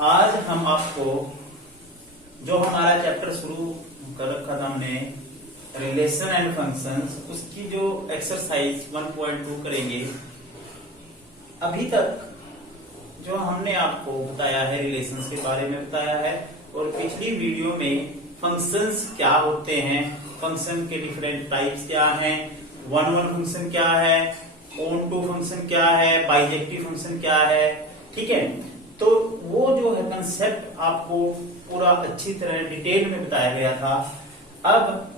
आज हम आपको जो हमारा चैप्टर शुरू कर रखा था हमने रिलेशन एंड फंक्शंस, उसकी जो एक्सरसाइज 1.2 करेंगे। अभी तक जो हमने आपको बताया है रिलेशंस के बारे में बताया है, और पिछली वीडियो में फंक्शंस क्या होते हैं, फंक्शन के डिफरेंट टाइप्स क्या हैं, वन फंक्शन क्या है, ऑन टू फंक्शन क्या है, बाइजेक्टिव फंक्शन क्या है। ठीक है, तो वो जो है कंसेप्ट आपको पूरा अच्छी तरह डिटेल में बताया गया था। अब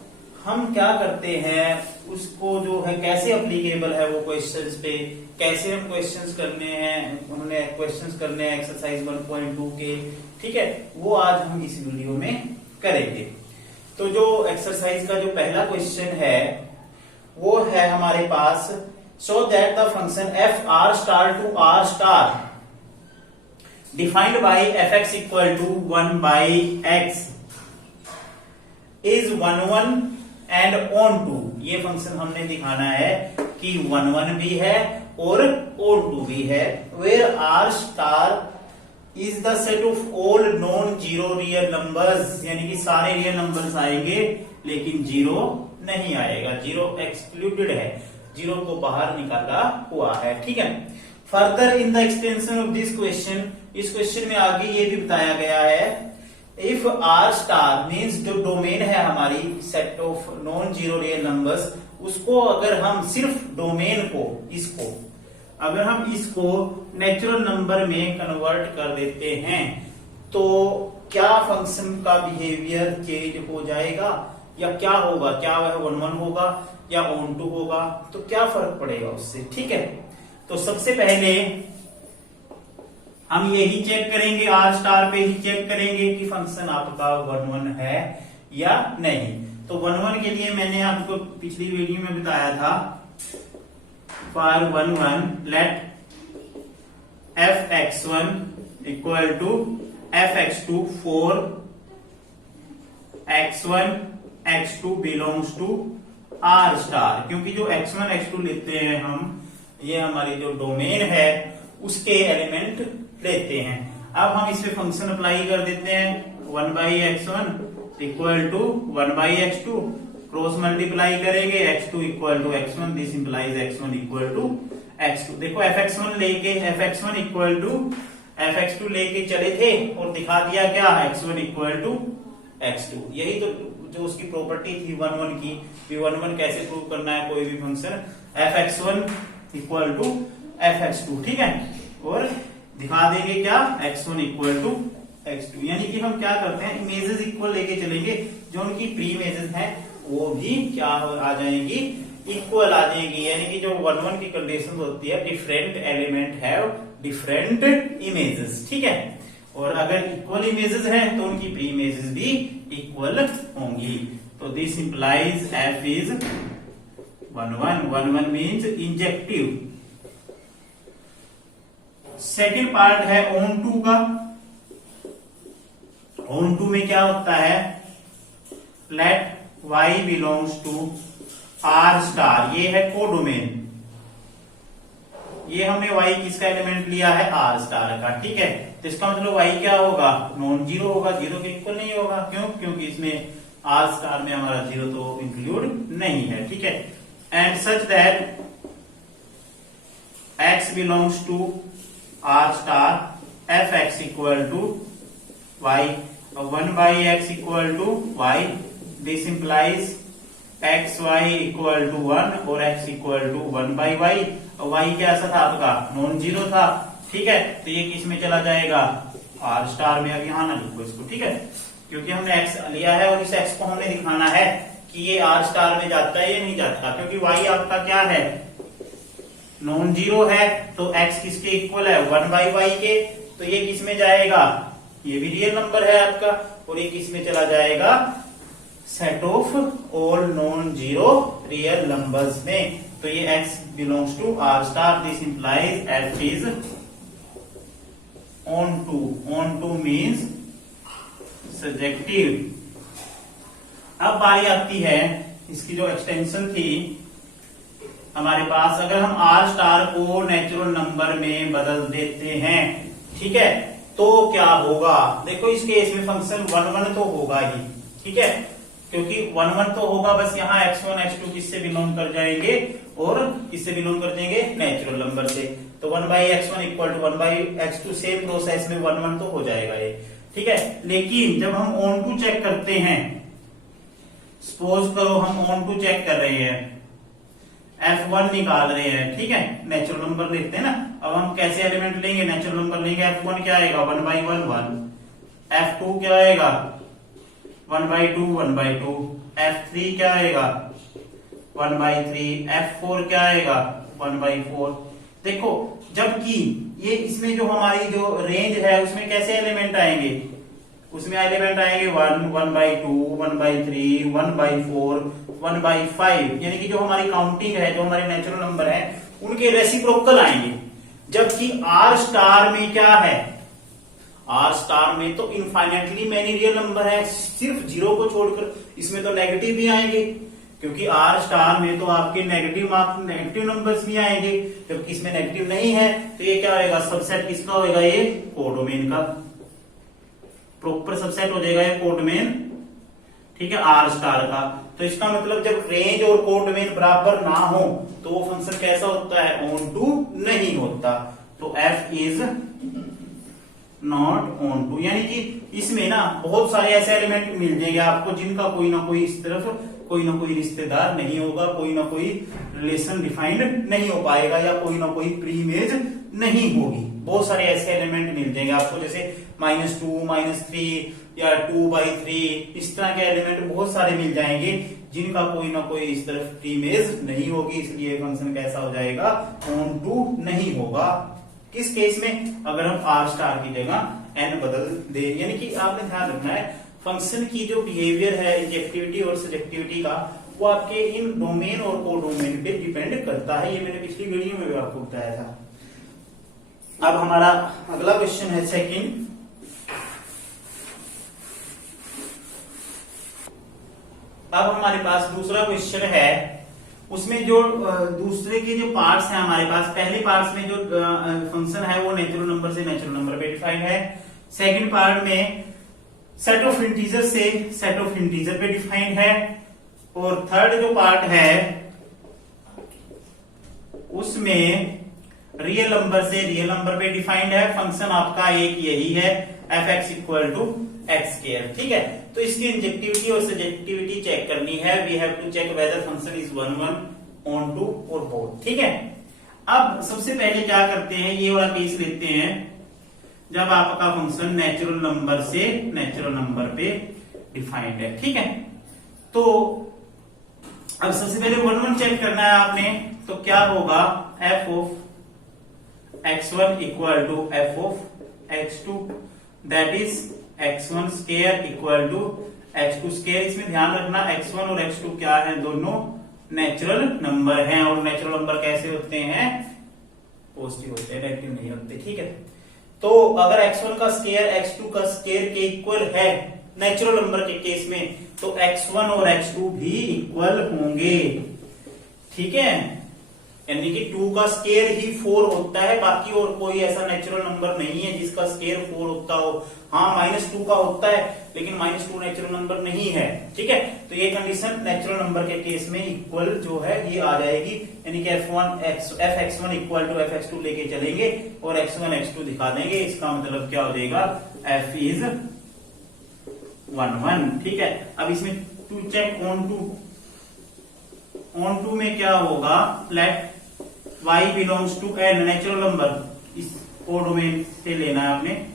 हम क्या करते हैं, उसको जो है कैसे अप्लीकेबल है वो क्वेश्चंस पे, कैसे हम क्वेश्चंस करने हैं, उन्होंने क्वेश्चंस करने हैं एक्सरसाइज 1.2 के। ठीक है, वो आज हम इस वीडियो में करेंगे। तो जो एक्सरसाइज का जो पहला क्वेश्चन है वो है हमारे पास, so that the function f R star to R star defined by f x equal to 1 by x is 1 and onto. ये फंक्शन हमने दिखाना है कि 1 भी है और ऑन टू भी है, where R star is the set of all non zero real numbers, यानी कि सारे रियल नंबर्स आएंगे लेकिन जीरो नहीं आएगा, जीरो एक्सक्लूडेड है, जीरो को बाहर निकाला हुआ है। ठीक है, further in the extension of this question, इस क्वेश्चन में आगे ये भी बताया गया है, इफ आर स्टार मीन्स जो डोमेन है हमारी set of non zero real numbers, उसको अगर हम सिर्फ डोमेन को, इसको अगर हम इसको नेचुरल नंबर में कन्वर्ट कर देते हैं तो क्या फंक्शन का बिहेवियर चेंज हो जाएगा या क्या होगा, क्या वह 1 होगा या ऑन टू होगा, तो क्या फर्क पड़ेगा उससे। ठीक है, तो सबसे पहले हम यही चेक करेंगे, आर स्टार पे ही चेक करेंगे कि फंक्शन आपका 1 है या नहीं। तो 1 के लिए मैंने आपको पिछली वीडियो में बताया था, for 1 let f x1 equal to f x2 for x1 x2 belongs to R star, क्योंकि जो x1 x2 लेते हैं हम, ये हमारी जो डोमेन है उसके एलिमेंट लेते हैं। अब हम इस पे फंक्शन अप्लाई कर देते हैं, 1 by x1 equal to 1 by x2, cross multiply करेंगे, x2 equal to x1, this implies x1 equal to x2। देखो fx1 लेके fx1 इक्वल टू fx2 लेके चले थे और दिखा दिया क्या, x1 इक्वल टू x2। यही तो जो उसकी प्रॉपर्टी थी 1 की, 1 कैसे प्रूव करना है कोई भी function, fx1 equal to fx2। ठीक है, और दिखा देंगे क्या, x1 इक्वल टू x2, यानी कि हम क्या करते हैं, इमेजेस इक्वल लेके चलेंगे, जो उनकी प्री इमेजेस हैं वो भी क्या आ जाएंगी, इक्वल आ जाएंगी, यानी कि जो 1 की कंडीशन होती है, different element have different images. ठीक है, और अगर इक्वल इमेजेस हैं तो उनकी प्री इमेजेस भी इक्वल होंगी। तो this implies f is 1 means injective. Second part है ऑन टू का। ऑन टू में क्या होता है, let y belongs to r star, ये है कोडोमेन, ये हमने y किसका एलिमेंट लिया है, r स्टार का। ठीक है, तो इसका मतलब y क्या होगा, नॉन जीरो होगा, जीरो के इक्वल नहीं होगा, क्यों, क्योंकि इसमें r स्टार में हमारा जीरो तो इंक्लूड नहीं है। ठीक है, and such that x belongs to r star f x equal to y, 1 by x equal to y, this implies x y equal to 1 और x equal to 1 by y. और y कैसा था आपका, non zero था। ठीक है, तो ये किस में चला जाएगा, r स्टार में। अब यहां ना लिखो इसको, ठीक है, क्योंकि हमने x लिया है और इस x को हमने दिखाना है कि ये r स्टार में जाता है या नहीं जाता, क्योंकि y आपका क्या है, नॉन जीरो है, तो x किसके इक्वल है, 1 बाई वाई के, तो ये किस में जाएगा, ये भी रियल नंबर है आपका, और ये किस में चला जाएगा, set of all non zero real numbers में। तो ये x belongs to r star, this implies f is onto. Onto means surjective. अब बारी आती है इसकी जो एक्सटेंशन थी हमारे पास, अगर हम r स्टार को नेचुरल नंबर में बदल देते हैं, ठीक है, तो क्या होगा, देखो इस केस में फंक्शन 1 1 तो होगा ही, ठीक है, क्योंकि 1 1 तो होगा, बस यहाँ x1 x2 किससे बिलोंग कर जाएंगे, और किससे बिलोंग कर जाएंगे, नेचुरल नंबर से। तो 1/x1 equal to 1/x2, same process में 1 1 तो हो जाएगा ये, ठीक है। लेकिन जब हम ऑन टू चेक करते हैं, सपोज करो हम ऑन टू चेक कर रहे हैं, F1 निकाल रहे हैं, ठीक है, नेचुरल नंबर देखते हैं ना। अब हम कैसे एलिमेंट लेंगे, नेचुरल नंबर लेंगे। F1 क्या आएगा, 1/1 1, F2 क्या आएगा, 1/2 1/2, F3 क्या आएगा, 1/3, F4 क्या आएगा, 1/4। देखो जबकि ये इसमें जो हमारी जो रेंज है उसमें कैसे एलिमेंट आएंगे, उसमें एलिमेंट आएंगे 1, 1/2, 1/3, 1/4, 1/5, यानी कि जो हमारी काउंटिंग है, जो हमारे नेचुरल नंबर है उनके रेसिप्रोकल आएंगे। जबकि आर स्टार में क्या है, आर स्टार में तो इनफाइनेटली मैनी रियल नंबर है, सिर्फ 0 को छोड़कर, इसमें तो नेगेटिव भी आएंगे, क्योंकि आर स्टार में तो आपके नेगेटिव नंबर्स भी आएंगे, जबकि इसमें नेगेटिव नहीं है। तो ये क्या होगा, सबसेट किसका होगा, ये कोडोमेन का प्रॉपर सबसेट हो जाएगा, ये कोडोमेन, ठीक है, आर स्टार का। तो इसका मतलब जब रेंज और कोडोमेन बराबर ना हो तो वो फंक्शन कैसा होता है, ऑन टू नहीं होता। तो f is not onto, यानी कि इसमें ना बहुत सारे ऐसे एलिमेंट मिल जाएंगे आपको जिनका कोई ना कोई इस तरफ कोई ना कोई रिश्तेदार नहीं होगा, कोई ना कोई रिलेशन डिफाइंड नहीं हो पाएगा, या कोई ना कोई प्री इमेज नहीं होगी। बहुत सारे ऐसे एलिमेंट मिल जाएंगे आपको, जैसे -2 -3 या 2/3, इस तरह के एलिमेंट बहुत सारे मिल जाएंगे जिनका कोई ना कोई इस तरफ प्री इमेज नहीं होगी, इसलिए फंक्शन कैसा हो जाएगा, ऑन टू नहीं होगा। किस केस में, अगर हम आर स्टार की जगह एन बदल दे, यानी कि आपने ध्यान रखना है फंक्शन की जो बिहेवियर है इंजेक्टिविटी और सजेक्टिविटी का, वो आपके इन डोमेन और कोडोमेन पे डिपेंड करता है। ये मैंने पिछली वीडियो में भी आपको बताया था। अब हमारा अगला क्वेश्चन है सेकंड। अब हमारे पास दूसरा क्वेश्चन है, उसमें जो दूसरे के जो पार्ट्स हैं हमारे पास, पहले पार्ट्स में जो फंक्शन है वो नेचुरल नंबर से नेचुरल नंबर पे डिफाइंड है, सेकंड पार्ट में सेट ऑफ इंटीजर से सेट ऑफ इंटीजर पे डिफाइंड है, और थर्ड जो पार्ट है उसमें रियल नंबर से रियल नंबर पे डिफाइंड है। फंक्शन आपका एक यही है, f(x = x², ठीक है। तो इसकी इंजेक्टिविटी और सजेक्टिविटी चेक करनी है, we have to check whether function is 1 1 onto और बोथ, ठीक है। अब सबसे पहले क्या करते हैं, ये वाला केस लेते हैं जब आपका फंक्शन नेचुरल नंबर से नेचुरल नंबर पे डिफाइंड है, ठीक है। तो अब सबसे पहले 1 1 चेक करना है आपने, तो क्या होगा, f(x1 = f(x2), that is x1² = x2²। इसमें ध्यान रखना x1 और x2 क्या है, दोनों नेचुरल नंबर हैं, और नेचुरल नंबर कैसे होते हैं, पॉजिटिव होते हैं, नेगेटिव नहीं होते, ठीक है। तो अगर x1 का स्क्वायर x2 का स्क्वायर के इक्वल है नेचुरल नंबर के केस में, तो x1 और x2 भी इक्वल होंगे, ठीक है। यानी कि 2 का स्क्वायर ही 4 होता है, बाकी और कोई ऐसा नेचुरल नंबर नहीं है जिसका स्क्वायर 4 होता हो। हाँ, -2 का होता है, लेकिन -2 नेचुरल नंबर नहीं है, ठीक है। तो ये कंडीशन नेचुरल नंबर के केस में इक्वल जो है ये आ जाएगी, यानी कि f(x1 = f(x2) लेके चलेंगे और x1 x2 दिखा देंगे। इसका मतलब क्या हो जाएगा, f इज 1 1, ठीक है। अब इसमें टू चेक ऑन टू में क्या होगा, let y belongs to n, natural number, इस कोडोमेन से लेना है आपने,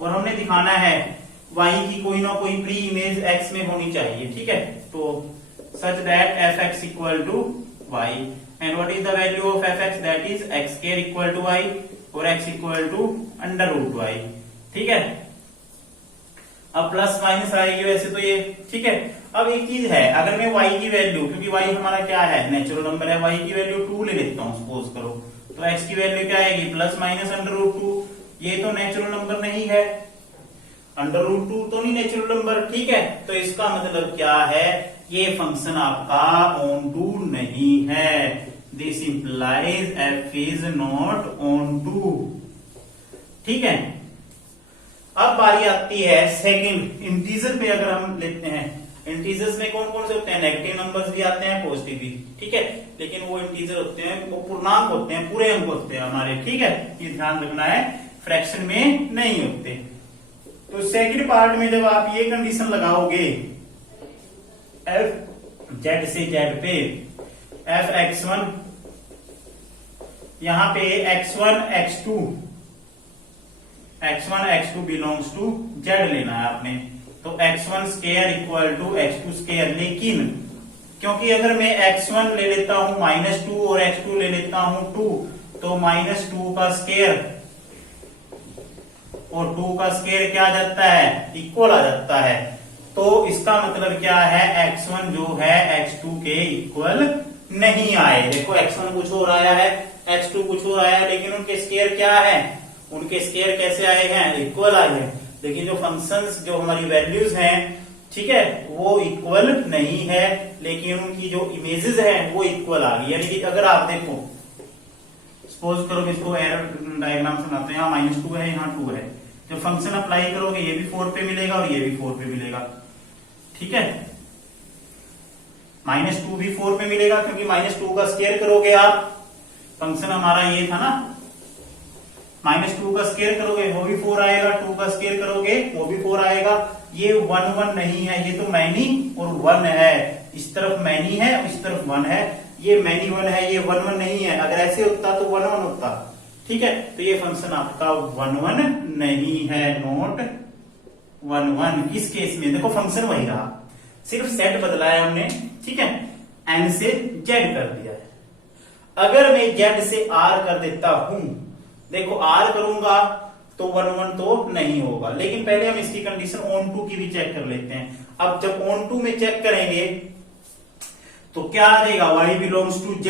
और हमने दिखाना है y की कोई ना कोई प्री इमेज x में होनी चाहिए, ठीक है। तो सच that f(x = y and what is the value of f(x), that is x² = y और x = √y, ठीक है। अब प्लस माइनस आएगी वैसे तो ये, ठीक है। अब एक चीज है, अगर मैं y की वैल्यू, क्योंकि y हमारा क्या है, नेचुरल नंबर है, y की वैल्यू 2 ले लेता हूं सपोज करो, तो x की वैल्यू क्या आएगी, ±√2। ये तो नेचुरल नंबर नहीं है, √2 तो नहीं नेचुरल नंबर, ठीक है। तो इसका मतलब क्या है, ये फंक्शन आपका ऑन टू नहीं है, this implies f is not onto, ठीक है। अब बारी आती है सेकंड इंटीजर पे। अगर हम लेते हैं इंटीजर्स में कौन कौन से होते हैं, नेगेटिव नंबर्स भी आते हैं, पॉजिटिव भी, ठीक है, लेकिन वो इंटीजर होते हैं, वो पूर्णांक होते हैं, पूरे अंक होते हैं हमारे, ठीक है, ये ध्यान रखना है, फ्रैक्शन में नहीं होते। तो सेकंड पार्ट में जब आप ये कंडीशन लगाओगे एफ जेड से जेड पे एफ x1, यहां पे x1 x2 belongs to Z लेना है आपने, तो x1 square equal to x2 square. लेकिन क्योंकि अगर मैं x1 ले लेता हूं -2 और x2 ले लेता हूं 2, तो -2 का स्क्वायर और 2 का स्क्वायर क्या आ जाता है, इक्वल आ जाता है। तो इसका मतलब क्या है, x1 जो है x2 के इक्वल नहीं आए। देखो x1 कुछ और आया है, x2 कुछ और आया है, लेकिन उनके स्क्वायर क्या है, उनके स्क्वायर कैसे आए हैं, इक्वल आए हैं। लेकिन जो फंक्शंस, जो हमारी वैल्यूज हैं, ठीक है, वो इक्वल नहीं है, लेकिन उनकी जो इमेजेस हैं वो इक्वल आ गई। यानी कि अगर आप देखो, सपोज करो इसको एरर डायग्राम से बनाते हैं, यहाँ -2 है, यहाँ 2 है, जब फंक्शन अप्लाई करोगे ये भी 4 पे मिलेगा और ये भी 4 पे मिलेगा, ठीक है, -2 भी 4 पे मिलेगा, क्योंकि -2 का स्क्वायर करोगे आप, फंक्शन हमारा ये था ना, -2 का स्क्वायर करोगे वो भी 4 आएगा, 2 का स्क्वायर करोगे वो भी 4 आएगा। ये 1 1 नहीं है, ये तो मैनी और 1 है, इस तरफ मैनी है और इस तरफ 1 है, ये मैनी 1 है, ये 1 1 नहीं है। अगर ऐसे होता तो 1 1 होता, ठीक है, तो ये फंक्शन आपका 1 1 नहीं है, नॉट 1 1। किस केस में, देखो फंक्शन वही रहा, सिर्फ सेट बदला है हमने, ठीक है, n से z कर दिया है। अगर मैं z से r कर देता हूं, देखो r करूंगा तो 1 1 तो नहीं होगा, लेकिन पहले हम इसकी कंडीशन ऑन टू की भी चेक कर लेते हैं। अब जब ऑन टू में चेक करेंगे तो क्या आ जाएगा, y बिलोंग्स टू z,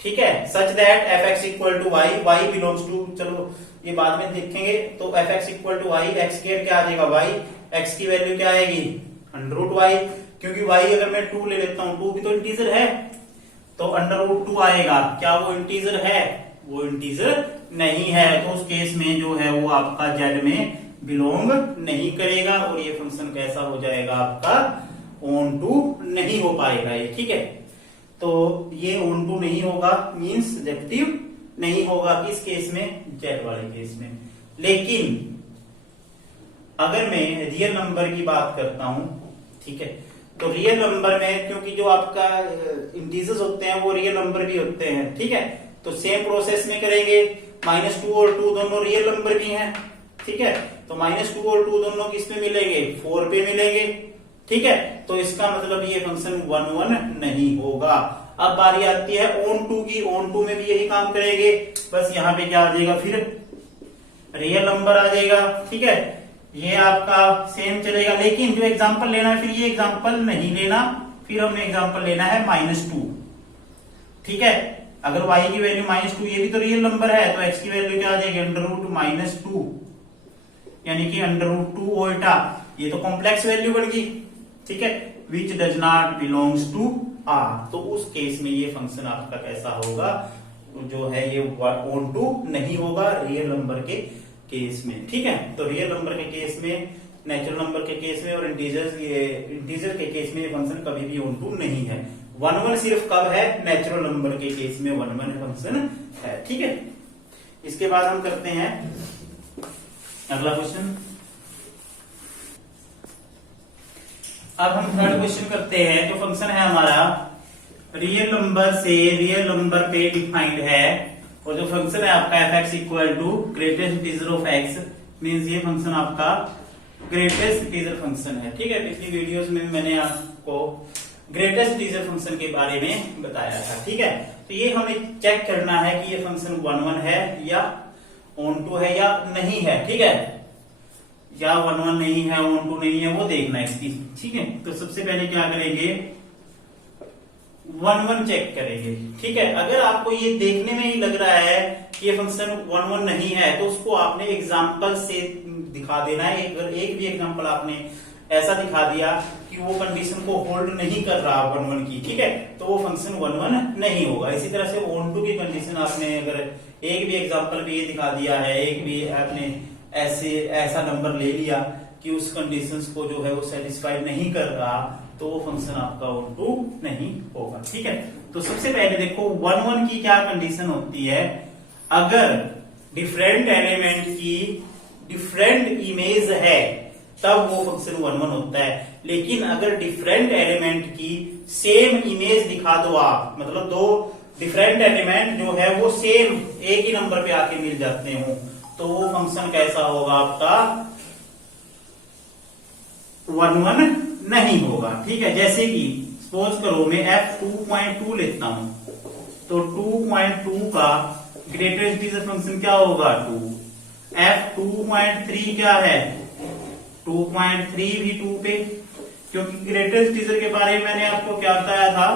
ठीक है, such that fx equal to y, y belongs to, चलो ये बाद में देखेंगे, तो fx equal to y, x square क्या आ जाएगा y, x की वैल्यू क्या आएगी √y, क्योंकि y अगर मैं 2 ले लेता हूं, 2 भी तो इंटीजर है, तो √2 आएगा। क्या वो इंटीजर है, वो इंटीजर नहीं है, तो उस केस में जो है वो आपका z में बिलोंग नहीं करेगा, और ये फंक्शन कैसा हो जाएगा आपका, ऑन टू नहीं हो पाएगा ये, ठीक है। तो ये ऑन टू नहीं होगा, मींस रिजेक्टिव नहीं होगा, किस केस में, z वाले केस में। लेकिन अगर मैं रियल नंबर की बात करता हूं, ठीक है, तो रियल नंबर में, क्योंकि जो आपका इंटीजर्स होते हैं वो रियल नंबर भी होते हैं, ठीक है, तो सेम प्रोसेस में करेंगे, -2 और 2 दोनों रियल नंबर भी हैं, ठीक है, तो -2 और 2 दोनों किस पे मिलेंगे, 4 पे मिलेंगे, ठीक है, तो इसका मतलब ये फंक्शन 1 1 नहीं होगा। अब बारी आती है ऑन टू की, ऑन टू में भी यही काम करेंगे, बस यहाँ पे क्या आ जाएगा, फिर रियल नंबर आ जाएगा, ठीक है, ये आपका सेम चलेगा। लेकिन जो एग्जांपल लेना है, फिर ये एग्जांपल नहीं लेना, फिर हमने एग्जांपल लेना है -2, ठीक है, अगर y की वैल्यू -2, ये भी तो रियल नंबर है, तो x की वैल्यू क्या आ जाएगी, √-2, यानी कि √2 ओल्टा, ये तो कॉम्प्लेक्स वैल्यू बन गई, ठीक है, which does not belongs to r। तो उस केस में ये फंक्शन आपका कैसा होगा, जो है ये ऑन टू नहीं होगा रियल नंबर के केस में, ठीक है। तो रियल नंबर के केस में, नेचुरल नंबर के केस में और इंटीजर के केस में ये फंक्शन कभी भी ऑन टू नहीं है। 1 1 सिर्फ कब है, नेचुरल नंबर के केस में 1 1 फंक्शन है, ठीक है। इसके बाद हम करते हैं अगला क्वेश्चन। अब हम थर्ड क्वेश्चन करते हैं, जो फंक्शन है हमारा रियल नंबर से रियल नंबर पे डिफाइंड है, और जो फंक्शन है आपका fx equal to greatest integer of x, means ये फंक्शन आपका ग्रेटेस्ट इंटीजर फंक्शन है, ठीक है। पिछली वीडियोस में मैंने आपको ग्रेटेस्ट इंटीजर फंक्शन के बारे में बताया था, ठीक है। तो ये हमें चेक करना है कि ये फंक्शन 1 1 है या ऑन टू है या नहीं है, ठीक है, या 1 1 नहीं है, ऑन टू नहीं है, वो देखना है इसकी, ठीक है। तो सबसे पहले क्या करेंगे, 1 1 चेक करेंगे, ठीक है। अगर आपको ये देखने में ही लग रहा है कि ये फंक्शन 1 1 नहीं है, तो उसको आपने एग्जाम्पल से दिखा देना है। अगर एक भी एग्जाम्पल आपने ऐसा दिखा दिया कि वो कंडीशन को होल्ड नहीं कर रहा 1 1 की, ठीक है, तो वो फंक्शन 1 1 नहीं होगा। इसी तरह से ऑन टू की कंडीशन आपने अगर एक भी एग्जाम्पल पे ये दिखा दिया है, एक भी आपने ऐसा नंबर ले लिया कि उस कंडीशंस को जो है वो सेटिस्फाई नहीं कर रहा, तो वो फंक्शन आपका ऑनटू नहीं होगा। ठीक है, तो सबसे पहले देखो 1 की क्या कंडीशन होती है। अगर डिफरेंट एलिमेंट की डिफरेंट इमेज है तब वो फंक्शन 1 होता है। लेकिन अगर डिफरेंट एलिमेंट की सेम इमेज दिखा दो आप, मतलब दो डिफरेंट एलिमेंट जो है वो सेम एक ही नंबर पे आके मिल जाते हो, तो वो फंक्शन कैसा होगा आपका 1 नहीं होगा। ठीक है, जैसे कि सपोज करो मैं f2.2 लेता हूं, तो 2.2 का ग्रेटेस्ट इंटीजर फंक्शन क्या होगा 2। f2.3 क्या है 2.3 भी 2 पे, क्योंकि ग्रेटेस्ट इंटीजर के बारे में मैंने आपको क्या बताया था,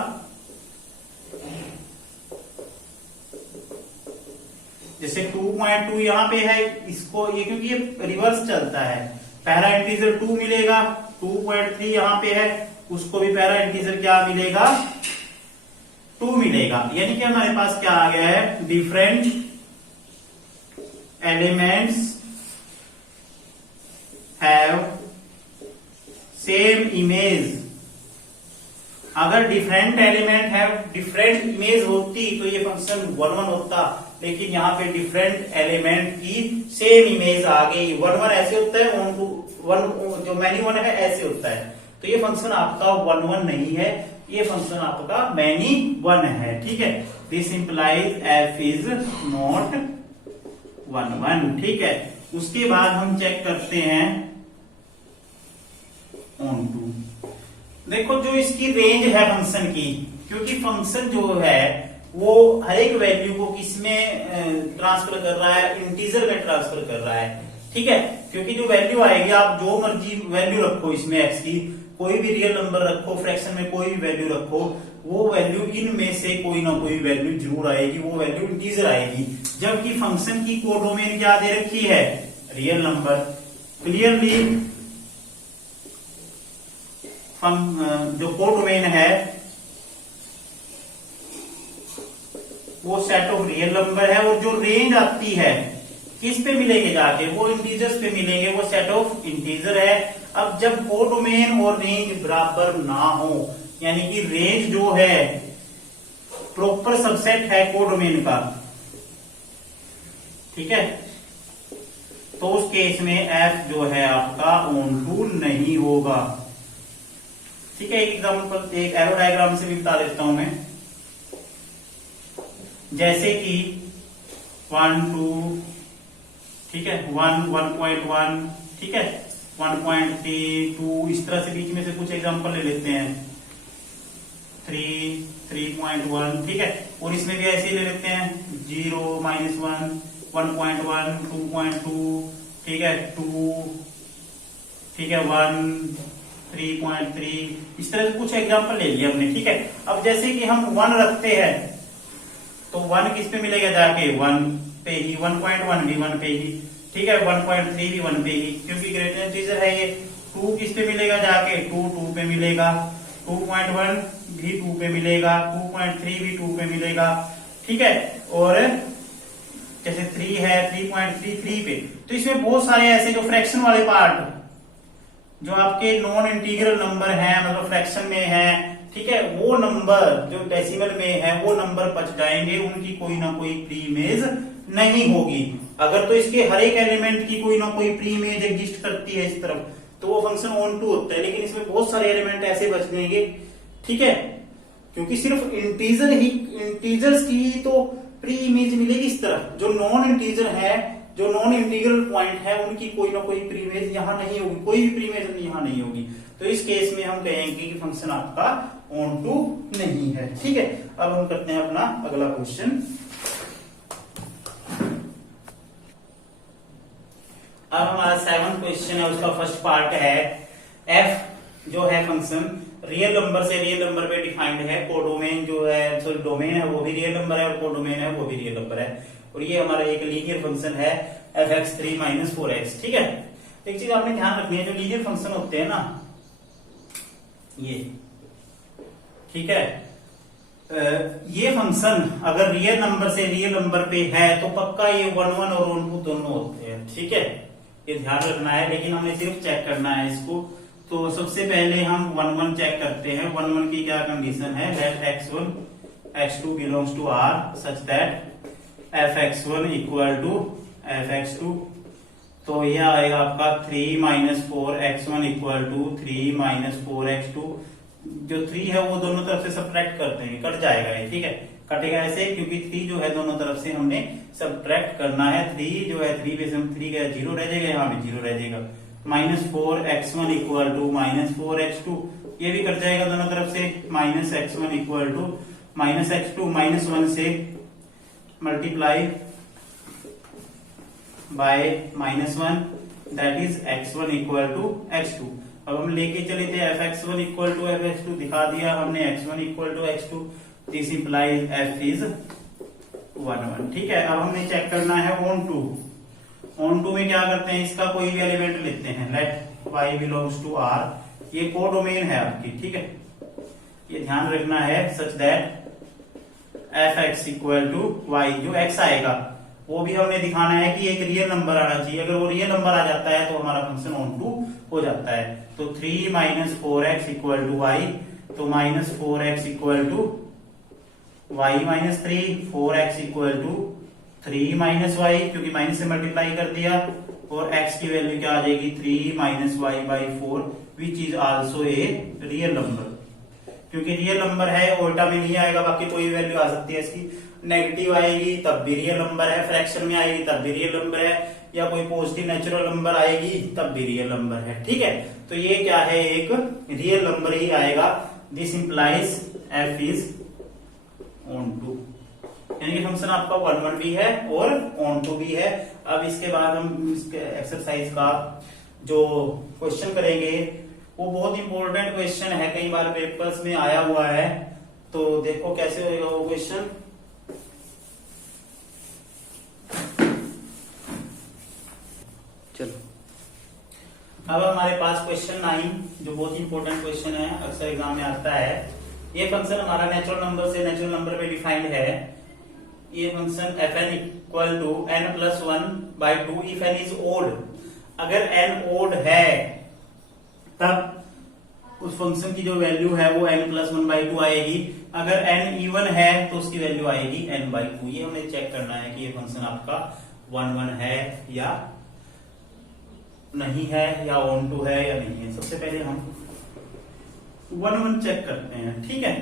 जैसे 2.2 यहां पे है, इसको ये क्योंकि ये रिवर्स चलता है, पहला इंटीजर 2 मिलेगा, 2.3 यहां पे है, उसको भी पहला इंटीजर क्या मिलेगा 2 मिलेगा। यानी कि हमारे पास क्या आ गया है, different elements have same image. अगर different element have different image होती तो ये फंक्शन 1 होता, लेकिन यहाँ पे डिफरेंट एलिमेंट की सेम इमेज आ गई। 1 ऐसे होता है, 1 जो मैनी 1 है ऐसे होता है, तो ये फंक्शन आपका 1 नहीं है, ये फंक्शन आपका मैनी 1 है। ठीक है, this implies F is not 1। ठीक है, उसके बाद हम चेक करते हैं ऑनटू। देखो जो इसकी रेंज है फंक्शन की, क्योंकि फंक्शन जो है वो हर एक वैल्यू को किसमें ट्रांसफर कर रहा है, इंटीजर में ट्रांसफर कर रहा है। ठीक है, क्योंकि जो वैल्यू आएगी, आप जो मर्जी वैल्यू रखो इसमें एक्स की, कोई भी रियल नंबर रखो, फ्रैक्शन में कोई भी वैल्यू रखो, वो वैल्यू इनमें से कोई ना कोई वैल्यू जरूर आएगी, वो वैल्यू इंटीजर आएगी। जबकि फंक्शन की कोडोमेन क्या दे रखी है, रियल नंबर। क्लियरली जो कोडोमेन है वो सेट ऑफ रियल नंबर है, और जो रेंज आती है किस पे मिलेंगे जाके, वो इंटीजर्स पे मिलेंगे, वो सेट ऑफ इंटीजर है। अब जब कोडोमेन और रेंज बराबर ना हो, यानी कि रेंज जो है प्रॉपर सबसेट है कोडोमेन का, ठीक है, तो उस केस में एफ जो है आपका ऑनटू नहीं होगा। ठीक है, एक एग्जांपल, एक एरो डायग्राम से भी बता देता हूं मैं। जैसे कि 1 2, ठीक है, 1 1.1, ठीक है, 1.3 2, इस तरह से बीच में से कुछ एग्जांपल ले लेते हैं, 3 3.1, ठीक है, और इसमें भी ऐसे ही ले लेते हैं 0 -1 1.1 2.2, ठीक है, 2, ठीक है, 1 3.3, इस तरह से कुछ एग्जांपल ले लिए हमने। ठीक है, अब जैसे कि हम 1 रखते हैं तो 1 किस पे मिलेगा जाके, 1 पे ही, 1.1 भी 1 पे ही, ठीक है, 1.3 भी 1 पे ही, क्योंकि ग्रेटर इंटीजर है ये। 2 किस पे मिलेगा जाके, 2 पे मिलेगा, 2.1 भी 2 पे मिलेगा, 2.3 भी 2 पे मिलेगा, ठीक है, और जैसे 3 है 3.3 3 पे। तो इसमें बहुत सारे ऐसे जो फ्रैक्शन वाले पार्ट, जो आपके नॉन इंटीग्रल नंबर हैं, मतलब फ्रैक्शन में है, ठीक है, वो नंबर जो डेसिमल में है वो नंबर बच जाएंगे, उनकी कोई ना कोई प्री इमेज नहीं होगी। अगर तो इसके हर एक एलिमेंट की कोई ना कोई प्री इमेज एग्जिस्ट करती है इस तरफ, तो वो फंक्शन ऑनटू होता है। लेकिन इसमें बहुत सारे एलिमेंट ऐसे बच जाएंगे, ठीक है, क्योंकि सिर्फ इंटीजर्स की तो प्री इमेज मिलेगी इस तरफ, जो नॉन इंटीजर है, जो नॉन इंटीग्रल पॉइंट है, उनकी कोई ना कोई प्री इमेज यहां नहीं होगी, कोई भी प्री इमेज यहां नहीं होगी। तो इस केस में हम कहेंगे कि फंक्शन आपका ऑनटू नहीं है। ठीक है, अब हम करते हैं अपना अगला क्वेश्चन। अब हमारा 7th क्वेश्चन है, उसका फर्स्ट पार्ट है, एफ जो है फंक्शन रियल नंबर से रियल नंबर पे डिफाइंड है, कोडोमेन जो है, सॉरी डोमेन है वो भी रियल नंबर है, और कोडोमेन है वो भी रियल नंबर है, और ये हमारा एक लीनियर फंक्शन है fx3 - 4x। ठीक है, एक चीज आपने ध्यान रखनी है, जो लीनियर फंक्शन होते हैं ना ये, ठीक है, ये फंक्शन अगर रियल नंबर से रियल नंबर पे है तो पक्का ये 1 1 और 1 2 दोनों होते हैं। ठीक है, ये ध्यान रखना है, लेकिन हमें सिर्फ चेक करना है इसको। तो सबसे पहले हम 1 1 चेक करते हैं। 1 1 की क्या कंडीशन है, let x1 x2 belongs to R such that f(x1) equal to f(x2)। तो यह आएगा आपका 3 - 4x1 इक्वल टू 3 - 4x2। जो 3 है वो दोनों तरफ से सब्ट्रैक्ट करते हैं, कट जाएगा ये, ठीक है, कटेगा ऐसे, क्योंकि 3 जो है दोनों तरफ से हमने सब्ट्रैक्ट करना है। 3 जो है 3 पे से 3 का 0 रह जाएगा, यहाँ पे 0 रह जाएगा। -4x1 इक्वल टू -4x2, ये भी कट जाएगा दोनों तरफ से। -x1 इक्वल टू -x2, -1 से multiply by -1, that is x1 equal to x2। अब हम लेके चले थे f(x1) इक्वल टू f(x2), दिखा दिया हमने x1 equal to x2। This implies f is 1 1, ठीक है। अब हमें चेक करना है ऑन टू में क्या करते हैं, इसका कोई भी एलिमेंट लेते हैं। Let y belongs to R, ये कोडोमेन है आपकी, ठीक है, ये ध्यान रखना है। Such that f(x) equal to y, जो x आएगा वो भी हमने दिखाना है कि एक रियल नंबर आना चाहिए। अगर वो रियल नंबर आ जाता है तो हमारा फंक्शन ऑन टू हो जाता है। तो 3 - 4x इक्वल टू y, तो -4x equal to y - 3, 4x equal to 3 - y, क्योंकि माइनस से मल्टीप्लाई कर दिया, और x की वैल्यू क्या आ जाएगी, 3 - y/4, which is also a real number. क्योंकि रियल नंबर है, उल्टा में नहीं आएगा, बाकी कोई वैल्यू आ सकती है इसकी। नेगेटिव आएगी तब भी रियल नंबर है, फ्रैक्शन में आएगी तब भी रियल नंबर है, या कोई पॉजिटिव नेचुरल नंबर आएगी तब भी रियल नंबर है, ठीक है। तो ये क्या है, एक रियल नंबर ही आएगा। This implies f is onto, यानी कि फंक्शन आपका 1 1 भी है और ऑन टू भी है। अब इसके बाद हम इसके एक्सरसाइज का जो क्वेश्चन करेंगे वो बहुत इंपॉर्टेंट क्वेश्चन है, कई बार पेपर्स में आया हुआ है। तो देखो कैसे होगा वो क्वेश्चन। चलो, अब हमारे पास क्वेश्चन 9, जो बहुत इंपॉर्टेंट क्वेश्चन है, अक्सर एग्जाम में आता है। ये फंक्शन हमारा नेचुरल नंबर से नेचुरल नंबर पे डिफाइंड है। ये function fn equal to n+1/2 if n is odd. अगर n ओड है तब उस फंक्शन की जो वैल्यू है वो n+1/2 आएगी। अगर n इवन है तो उसकी वैल्यू आएगी n/2। ये हमें चेक करना है कि ये फंक्शन आपका 1 1 है या नहीं है, या ऑन टू है या नहीं है। सबसे पहले हम 1 1 चेक करते हैं, ठीक है।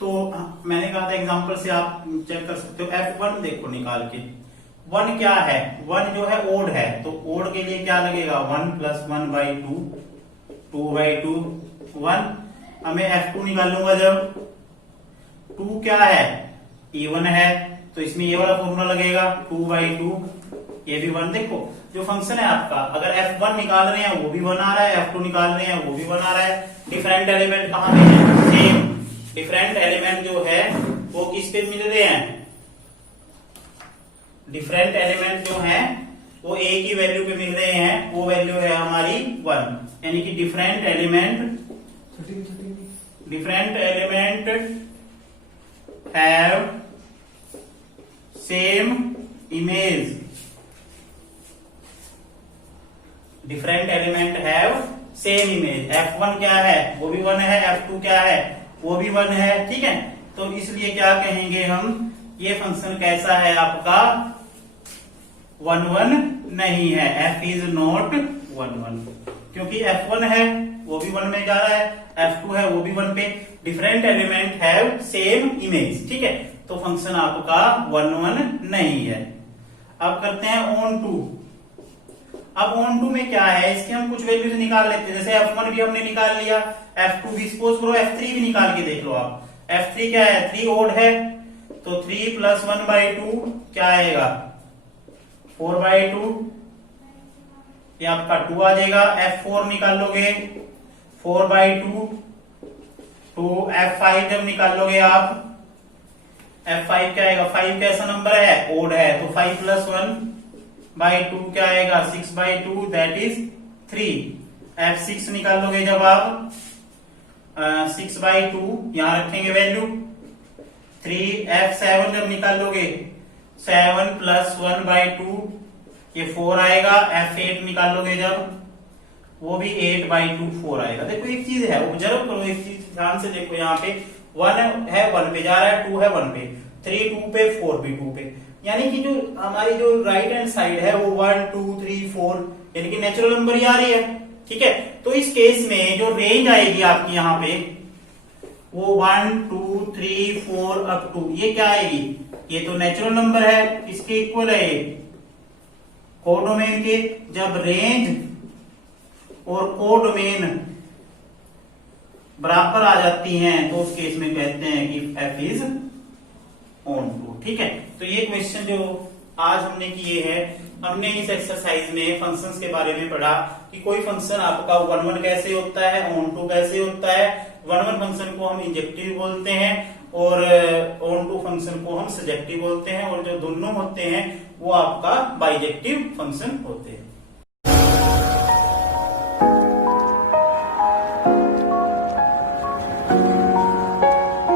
तो मैंने कहा था एग्जांपल से आप चेक कर सकते हो। f1 देखो निकाल के, 1 क्या है, 1 जो है ओड है, तो ओड के लिए क्या लगेगा, 1 + 1/2, 2/2 1। हमें f2 निकालूंगा जब 2 क्या है, इवन है, तो इसमें ये वाला फॉर्मूला लगेगा 2/2, ये भी 1। देखो जो फंक्शन है आपका, अगर f1 निकाल रहे हैं वो भी 1 आ रहा है, f2 निकाल रहे हैं वो भी 1 आ रहा है। डिफरेंट एलिमेंट कहां पे है, सेम। डिफरेंट एलिमेंट जो है वो किस पे मिल रहे हैं, डिफरेंट एलिमेंट जो हैं वो a की वैल्यू पे मिल रहे हैं, वो वैल्यू है हमारी 1। यानी कि different element have same image. Different element have same image. f1 क्या है, वो भी 1 है, f2 क्या है, वो भी 1 है, ठीक है। तो इसलिए क्या कहेंगे हम, ये फंक्शन कैसा है आपका, 1 1 नहीं है, f इज नॉट 1 1, क्योंकि f1 है वो भी 1 में जा रहा है, f2 है वो भी 1 पे। Different element have same image, ठीक है, तो फंक्शन आपका 1 1 नहीं है। अब करते हैं ऑन टू। अब ऑन टू में क्या है, इसकी हम कुछ वैल्यूज निकाल लेते हैं। जैसे f1 भी हमने निकाल लिया, f2 भी, सपोज करो f3 भी निकाल के देख लो आप। f3 क्या है, 3 ओड है, तो 3 + 1/2 क्या आएगा, 4/2, ये आपका 2 आ जाएगा। f4 निकाल लोगे 4/2, तो f5 जब निकाल लोगे आप, f5 क्या आएगा, 5 कैसा नंबर है, ओड है, तो 5 + 1/2 क्या आएगा, 6/2, दैट इज 3। f6 निकाल लोगे जब आप, 6/2 यहां रखेंगे वैल्यू 3। f7 जब निकाल लोगे 7 प्लस 1/2 ये 4 आएगा। F8 निकालोगे जब वो भी 8/2 4 आएगा। देखो एक चीज है, ऑब्जर्व करो एक चीज ध्यान से देखो, यहाँ पे 1 है 1 पे जा रहा है, 2 है 1 पे, 3 2 पे, 4 भी 2 पे, यानी कि जो हमारी जो राइट हैंड साइड है वो 1 2 3 4 यानी कि नेचुरल नंबर ही आ रही है। ठीक है, तो इस केस में जो रेंज आएगी आपकी यहाँ पे वो 1 2 3 4 अप टू ये क्या आएगी, ये तो नेचुरल नंबर है, इसके इक्वल है ये कोडोमेन के। जब रेंज और कोडोमेन बराबर आ जाती हैं तो उस केस में कहते हैं कि f इज ऑन टू। ठीक है, तो ये क्वेश्चन जो आज हमने किए हैं, हमने इस एक्सरसाइज में फंक्शंस के बारे में पढ़ा कि कोई फंक्शन आपका 1 1 कैसे होता है, ऑन टू कैसे होता है। 1 1 फंक्शन को हम इंजेक्टिव बोलते हैं और ऑन टू फंक्शन को हम सजेक्टिव बोलते हैं, और जो दोनों होते हैं वो आपका बाइजेक्टिव फंक्शन होते हैं।